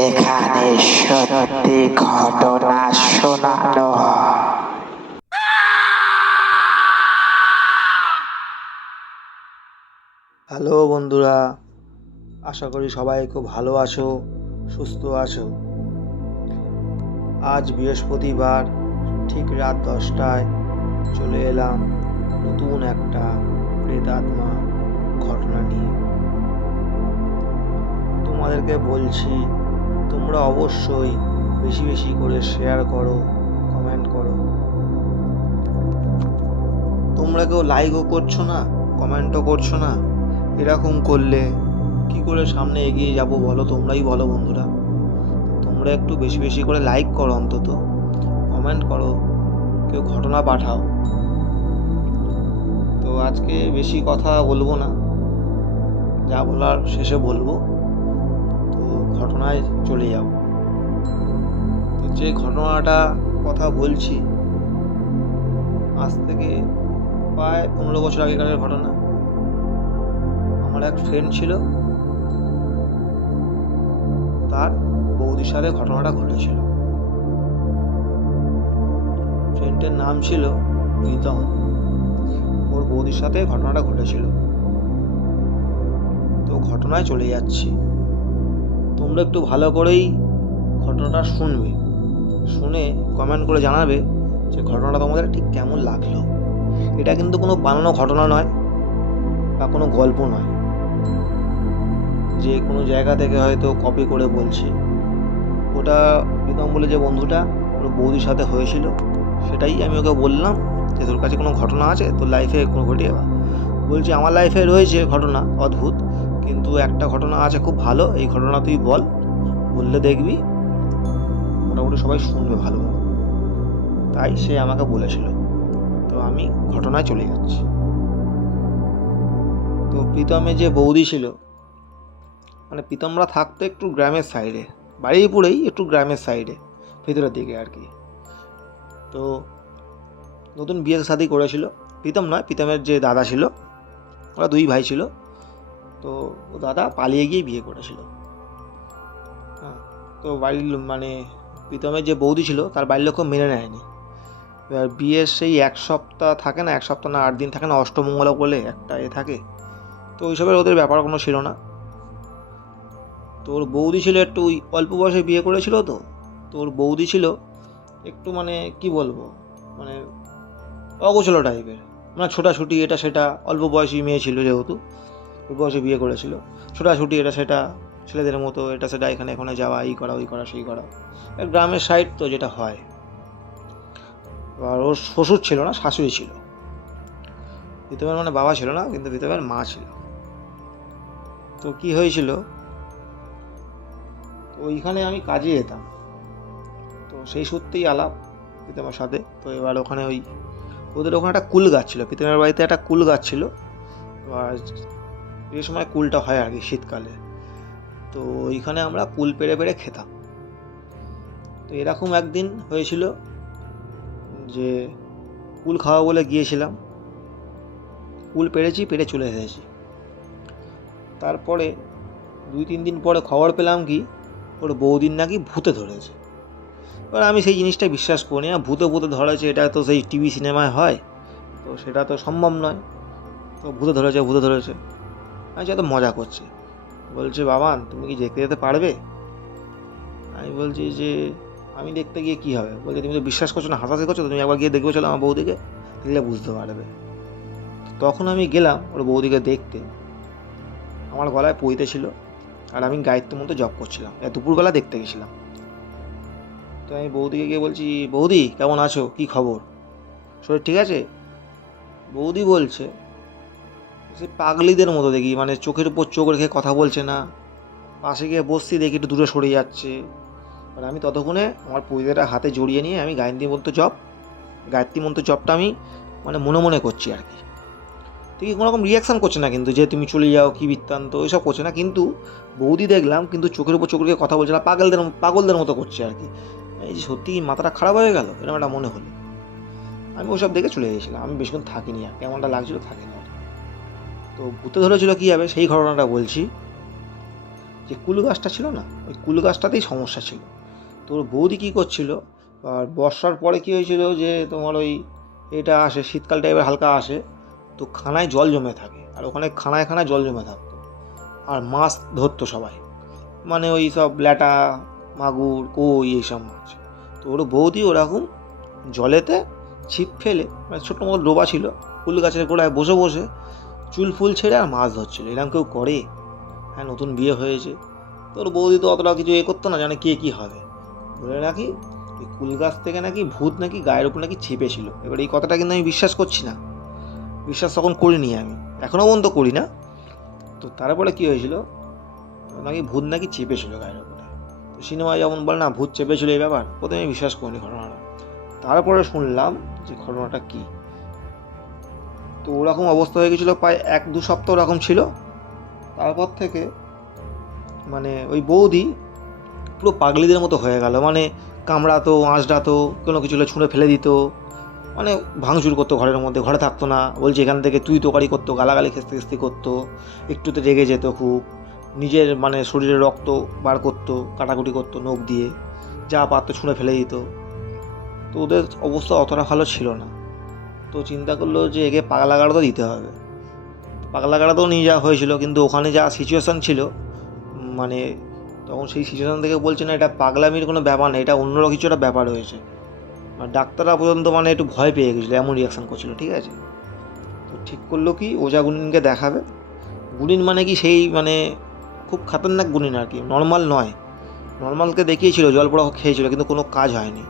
এখানে সত্যি ঘটনা শোনানো হ্যালো বন্ধুরা, আশা করি সবাই খুব ভালো আছো, সুস্থ আছো। আজ বৃহস্পতিবার, ঠিক রাত দশটায় চলে এলাম নতুন একটা প্রেতাত্মা ঘটনা নিয়ে। তোমাদেরকে বলছি, তোমরা অবশ্যই বেশি বেশি করে শেয়ার করো কমেন্ট করো। তোমরা কেউ লাইকও করছ না কমেন্টও করছ না, এরকম করলে কি করে সামনে এগিয়ে যাব বলো? তোমরাই বলো বন্ধুরা। তোমরা একটু বেশি বেশি করে লাইক করো অন্তত কমেন্ট করো, কেউ ঘটনা পাঠাও। তো আজকে বেশি কথা বলব না, যা বলার শেষে বলব। ঘটনায় চলে যাব। তো যে ঘটনাটা কথা বলছি, আজ থেকে প্রায় পনেরো বছর আগেকার ঘটনা। আমার এক ফ্রেন্ড ছিল, তার বৌদির সাথে ঘটনাটা ঘটেছিল। ফ্রেন্ডের নাম ছিল প্রীতম। ওর বৌদির সাথে ঘটনাটা ঘটেছিল। তো ঘটনায় চলে যাচ্ছি। তোমরা একটু ভালো করেই ঘটনাটা শুনবে। শুনে কমেন্ট করে জানাবে যে ঘটনাটা তোমাদের ঠিক কেমন লাগল। এটা কিন্তু কোনো বানানো ঘটনা নয় বা কোনো গল্প নয়। যে কোনো জায়গা থেকে হয়তো কপি করে বলছে। ওটা প্রীতম বলে যে বন্ধুটা ওর বৌদির সাথে হয়েছিল, সেটাই আমি ওকে বললাম যে তোর কাছে কোনো ঘটনা আছে? তোর লাইফে কোনো ঘটিয়ে বলছি, আমার লাইফে রয়েছে ঘটনা, অদ্ভুত। কিন্তু একটা ঘটনা আছে খুব ভালো, এই ঘটনা তুই বল, বললে দেখবি। মোটামুটি সবাই শুনবে ভালো তাই সে আমাকে বলেছিল। তো আমি ঘটনায় চলে যাচ্ছি। তো প্রীতমের যে বৌদি ছিল মানে প্রীতমরা থাকতো একটু গ্রামের সাইডে বাড়িপুরেই একটু গ্রামের সাইডে, ভেতরের দিকে আর কি। তো নতুন বিয়ে শাদি করেছিল। প্রীতম নয়, প্রীতমের যে দাদা ছিল, ওরা দুই ভাই ছিল। তো ও দাদা পালিয়ে গিয়ে বিয়ে করেছিল। হ্যাঁ তো বাড়ির মানে প্রীতমের যে বৌদি ছিল, তার বাড়ির লোকও মেনে নেয়নি। এবার বিয়ের সেই এক সপ্তাহ থাকে না, এক সপ্তাহ না আট দিন থাকে না, অষ্টমঙ্গলা বলে একটা এ থাকে। তো ওইসবের ওদের ব্যাপার কোনো ছিল না। তোর বৌদি ছিল একটু ওই অল্প বয়সে বিয়ে করেছিল তো, তোর বৌদি ছিল একটু মানে কি বলব মানে অগোছলো টাইপের মানে ছোটাছুটি, এটা সেটা, অল্প বয়সী মেয়ে ছিল যেহেতু। বয়সে বিয়ে করেছিল। ছোটাছুটি, এটা সেটা, ছেলেদের মতো, এটা সেটা, এখানে এখানে যাওয়া, এই করা, ওই করা, সেই করা। গ্রামের সাইড তো যেটা হয়, আর ওর শ্বশুর ছিল না, শাশুড়ি ছিল। প্রীতমের মানে বাবা ছিল না, কিন্তু প্রীতমের মা ছিল। তো কি হয়েছিল ওইখানে আমি কাজে যেতাম। তো সেই সূত্রেই আলাপ প্রীতমের সাথে। তো এবার ওখানে ওই, ওদের ওখানে একটা কুল গাছ ছিল প্রীতমের বাড়িতে একটা কুল গাছ ছিল। আর যে সময় কুলটা হয় আর কি শীতকালে। তো ওইখানে আমরা কুল পেড়ে পেরে খেতাম। তো এরকম একদিন হয়েছিল যে কুল খাওয়া বলে গিয়েছিলাম। কুল পেড়েছি পেরে চলে এসেছি। তারপরে দুই, তিন দিন পরে খবর পেলাম কি, ওর বৌদিন নাকি ভূতে ধরেছে। এবার আমি সেই জিনিসটা বিশ্বাস করি না, ভূতে ভূতে ধরেছে, এটা তো সেই টিভি সিনেমায় হয়, তো সেটা তো সম্ভব নয়। তো ভূতে ধরেছে ভূতে ধরেছে। আমি যত মজা করছে। বলছে বাবান তুমি কি দেখতে যেতে পারবে? আমি বলছি যে, আমি দেখতে গিয়ে কী হবে? বলছে, তুমি তো বিশ্বাস করছ না, হাসাহাসি করছ, তুমি একবার গিয়ে দেখবে চলো আমার বৌদিকে, দেখলে বুঝতে পারবে। তখন আমি গেলাম ওর বৌদিকে দেখতে। আমার গলায় পইতে ছিল আর আমি গায়ত্র মতো জব করছিলাম। এ দুপুরবেলা দেখতে গেছিলাম। তো আমি বৌদিকে গিয়ে বলছি, বৌদি, কেমন আছো? কি খবর? শরীর ঠিক আছে? বৌদি বলছে সে পাগলিদের মতো দেখি মানে চোখের উপর চোখ রেখে কথা বলছে না। পাশে গিয়ে বসছি, দেখি একটু দূরে সরে যাচ্ছে। মানে আমি ততক্ষণে আমার পৈতেটা হাতে জড়িয়ে নিয়ে আমি গায়ত্রী মন্ত্র জপ গায়ত্রী মন্ত্র জপটা আমি মানে মনে মনে করছি আর কি। ঠিকই কোনো রকম রিয়াকশান করছে না কিন্তু যে তুমি চলে যাও, কী বৃত্তান্ত ওইসব করছে না। কিন্তু বৌদি দেখলাম, কিন্তু চোখের উপর চোখ রেখে কথা বলছে না, পাগলদের পাগলদের মতো করছে আর কি। এই যে সত্যি মাথাটা খারাপ হয়ে গেল, এরকম একটা মনে হলো। আমি ওসব দেখে চলে গেছিলাম, আমি বেশিক্ষণ থাকিনি আর, কেমনটা লাগছিল থাকিনি। তো ভূতে ধরেছিল কীভাবে সেই ঘটনাটা বলছি। যে কুল গাছটা ছিল না? ওই কুল গাছটাতেই সমস্যা ছিল। তো ওর বৌদি কী করছিল? আর বর্ষার পরে কী হয়েছিল যে তোমার ওই এটা আসে শীতকাল টাইপের হালকা আসে, তো খানায় জল জমে থাকে। আর ওখানে খানায় খানায় জল জমে থাকতো। আর মাছ ধরতো সবাই। মানে ওই সব ল্যাটা, মাগুর, কই এইসব মাছ। তো ওর বৌদি ওরকম জলেতে ছিপ ফেলে মানে ছোটো মতো ডোবা ছিল। ফুল গাছের গোড়ায় বসে বসে চুল ফুল ছেড়ে আর মাছ ধরছিল এরকম কেউ করে? হ্যাঁ নতুন বিয়ে হয়েছে। তোর বৌদি তো অতটা কিছু এ করতো না, জানে কে কী হবে। বলে রাখি ওই কুল গাছ থেকে নাকি ভূত নাকি গায়ের উপর নাকি চেপেছিল এবার এই কথাটা কিন্তু আমি বিশ্বাস করছি না। বিশ্বাস তখন করিনি আমি। এখনও পর্যন্ত করি না। তো তারপরে কি হয়েছিল? নাকি ভূত নাকি চেপেছিল গায়ের উপরে। তো সিনেমায় যেমন বলে না, ভূত চেপেছিল এই ব্যাপার, প্রথমে বিশ্বাস করিনি ঘটনাটা। তারপরে শুনলাম যে ঘটনাটা কী। তো ওরকম অবস্থা হয়ে গেছিল প্রায় এক দু সপ্তাহ ওরকম ছিল। তারপর থেকে মানে ওই বৌদি পুরো পাগলিদের মতো হয়ে গেল। মানে কামড়াতো, আঁচড়াতো, কোনো কিছু ছুঁড়ে ফেলে দিত। মানে ভাঙচুর করতো ঘরের মধ্যে, ঘরে থাকতো না। বলছে এখান থেকে তুই তোকারি করতো, গালাগালি খেস্তি খেস্তি করতো। একটুতে রেগে যেত খুব। নিজের মানে শরীরে রক্ত বার করতো, কাটাকুটি করতো নখ দিয়ে। যা পারতো ছুঁড়ে ফেলে দিত। তো ওদের অবস্থা অতটা ভালো ছিল না। তো চিন্তা করল যে একে পাগলা গাড়া তো দিতে হবে। পাগলা গাড়াতেও নিয়ে যাওয়া হয়েছিল, কিন্তু ওখানে যা সিচুয়েশান ছিল মানে তখন সেই সিচুয়েশান থেকে বলছে না, এটা পাগলামির কোনো ব্যাপার না, এটা অন্যরকম কিছু একটা ব্যাপার হয়েছে আর ডাক্তাররা পর্যন্ত মানে একটু ভয় পেয়ে গেছিল, এমন রিয়াকশান করছিল, ঠিক আছে? তো ঠিক করল কি ওজা গুনিনকে দেখাবে। গুনিন মানে কি, সেই মানে খুব খাতারনাক গুনিন আর কি নর্মাল নয়। নর্মালকে দেখিয়েছিল, জল পড়া খেয়েছিল, কিন্তু কোনো কাজ হয়নি।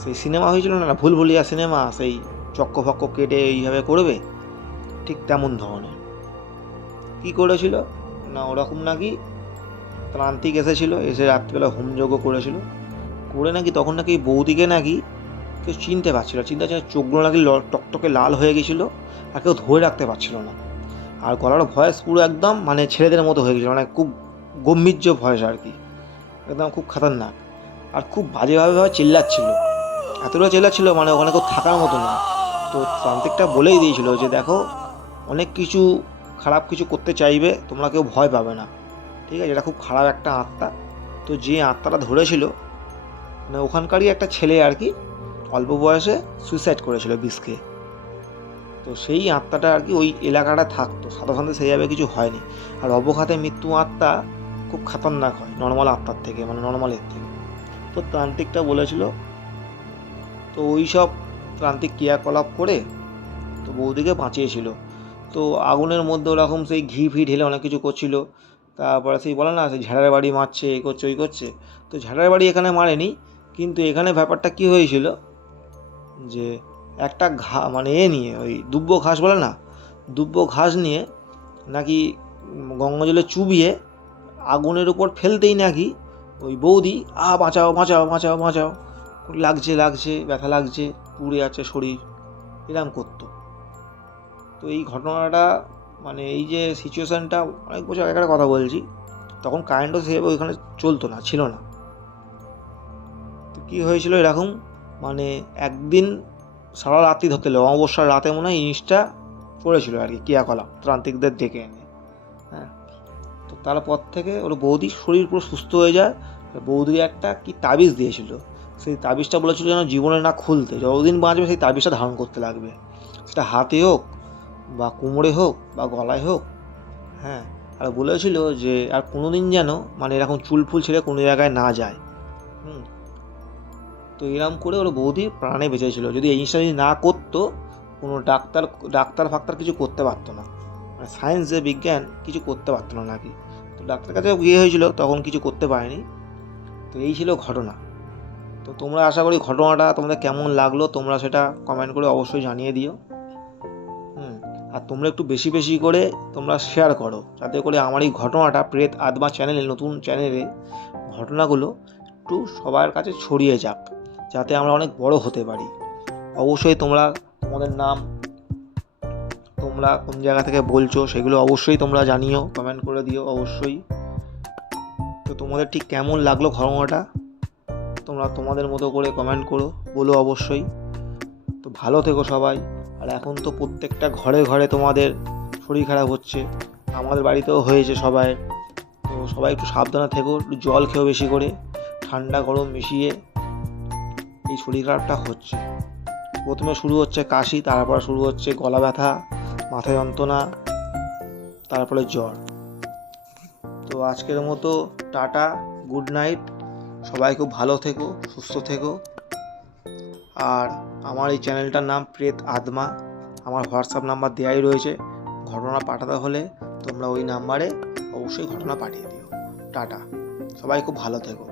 সেই সিনেমা হয়েছিল না ভুল ভুলিয়া সিনেমা, সেই চক্ক ফক্ক কেটে এইভাবে করবে? ঠিক তেমন ধরনের। কী করেছিল? না ওরকম নাকি প্রান্তিক এসেছিল, এসে রাত্রিবেলা হোমযজ্ঞ করেছিল। করে নাকি তখন নাকি বৌদিকে নাকি কেউ চিনতে পারছিল চিনতে পারছিল চোখগুলো নাকি টকটকে লাল হয়ে গেছিল আর কেউ ধরে রাখতে পারছিল না। আর গলার ভয়েস পুরো একদম মানে ছেলেদের মতো হয়ে গেছিল মানে খুব গম্ভীর্য ভয়েস আর কি। একদম খুব খাতারনাক। আর খুব বাজেভাবে ভাবে চিল্লাচ্ছিল। এতটা চিল্লাচ্ছিল মানে ওখানে কেউ থাকার মতো না। তো তান্ত্রিকটা বলেই দিয়েছিল যে দেখো, অনেক কিছু খারাপ কিছু করতে চাইবে, তোমরা কেউ ভয় পাবে না। ঠিক আছে, এটা খুব খারাপ একটা আত্মা। তো যে আত্মাটা ধরেছিল মানে ওখানকারই একটা ছেলে আর কি, অল্প বয়সে সুইসাইড করেছিল বিষকে। তো সেই আত্মাটা আর কি ওই এলাকাটা থাকতো সাধারণত সেইভাবে কিছু হয়নি। আর অবখাতে মৃত্যু আত্মা খুব খাতারনাক হয় নর্মাল আত্মার থেকে মানে নর্মালের থেকে। তো তান্ত্রিকটা বলেছিল, তো ওই সব তান্ত্রিক ক্রিয়াকলাপ করে তো বৌদিকে বাঁচিয়েছিল। তো আগুনের মধ্যে ওরকম সেই ঘি ফি ঢেলে অনেক কিছু করছিল। তারপরে সেই বলে না সেই ঝাড়ার বাড়ি মারছে এই করছে ওই করছে। তো ঝাড়ার বাড়ি এখানে মারেনি কিন্তু এখানে ব্যাপারটা কি হয়েছিল যে একটা ঘা মানে এ নিয়ে ওই দুব্ব ঘাস বলে না দুব্ব ঘাস নিয়ে নাকি উম, গঙ্গা জলে চুবিয়ে আগুনের উপর ফেলতেই নাকি ওই বৌদি আ বাঁচাও বাঁচাও বাঁচাও বাঁচাও লাগছে লাগছে, ব্যথা লাগছে, পুড়ে আছে শরীর, এরম করতো। তো এই ঘটনাটা মানে এই যে সিচুয়েশানটা অনেক বছর আগেকার কথা বলছি, তখন কারেন্টও সেভাবে ওইখানে চলতো না, ছিল না। তো কী হয়েছিল এরকম মানে একদিন সারা রাত্রি ধরতে হলো, অমাবস্যার রাতে মনে হয় জিনিসটা পড়েছিল আর কি, ক্রিয়াকলাপ, ত্রান্তিকদের ডেকে এনে হ্যাঁ। তো তারপর থেকে ওর বৌদির শরীর পুরো সুস্থ হয়ে যায় বৌদি একটা কি তাবিজ দিয়েছিল সেই তাবিজটা বলেছিল যেন জীবনে না খুলতে, যতদিন বাঁচবে সেই তাবিজটা ধারণ করতে লাগবে। সেটা হাতে হোক বা কোমরে হোক বা গলায় হোক হ্যাঁ। আর বলেছিল যে আর কোনো দিন যেন মানে এরকম চুল ফুল ছেড়ে কোনো জায়গায় না যায়। হুম। তো এরকম করে ওর বৌদি প্রাণে বেঁচেছিল। যদি এই জিনিসটা যদি না করতো, কোনো ডাক্তার ডাক্তার ফাক্তার কিছু করতে পারতো না। মানে সায়েন্সে বিজ্ঞান কিছু করতে পারতো না নাকি। তো ডাক্তার কাছে গিয়ে হয়েছিল, তখন কিছু করতে পারেনি। তো এই ছিল ঘটনা। তো তোমরা আশা করি ঘটনাটা তোমাদের কেমন লাগল, তোমরা সেটা কমেন্ট করে অবশ্যই জানিয়ে দিও। হুম, আর তোমরা একটু বেশি বেশি করে তোমরা শেয়ার করো, যাতে করে আমার এই ঘটনাটা প্রেত আদমা চ্যানেলে নতুন চ্যানেলে ঘটনাগুলো একটু সবার কাছে ছড়িয়ে যাক, যাতে আমরা অনেক বড় হতে পারি। অবশ্যই তোমরা তোমাদের নাম তোমরা কোন জায়গা থেকে বলছো সেগুলো অবশ্যই তোমরা জানিও কমেন্ট করে দিও অবশ্যই। তো তোমাদের ঠিক কেমন লাগল ঘটনাটা? তোমরা তোমাদের মতো করে কমেন্ট করো, বলো অবশ্যই। তো ভালো থেকো সবাই। আর এখন তো প্রত্যেকটা ঘরে ঘরে তোমাদের শরীর খারাপ হচ্ছে। আমাদের বাড়িতেও হয়েছে সবাই। তো সবাই একটু সাবধানে থেকো, একটু জল খেয়েও বেশি করে। ঠান্ডা গরম মিশিয়ে এই শরীর খারাপটা হচ্ছে। প্রথমে শুরু হচ্ছে কাশি, তারপর শুরু হচ্ছে গলা ব্যথা, মাথা যন্ত্রণা, তারপরে জ্বর। তো আজকের মতো টাটা, গুড নাইট। সবাই খুব ভালো থেকো, সুস্থ থেকো। আর আমার এই চ্যানেলটার নাম প্রেত আদমা। আমার হোয়াটসঅ্যাপ নাম্বার দেওয়াই রয়েছে। ঘটনা পাঠাতে হলে তোমরা ওই নাম্বারে অবশ্যই ঘটনা পাঠিয়ে দিও। টাটা। সবাই খুব ভালো থেকো।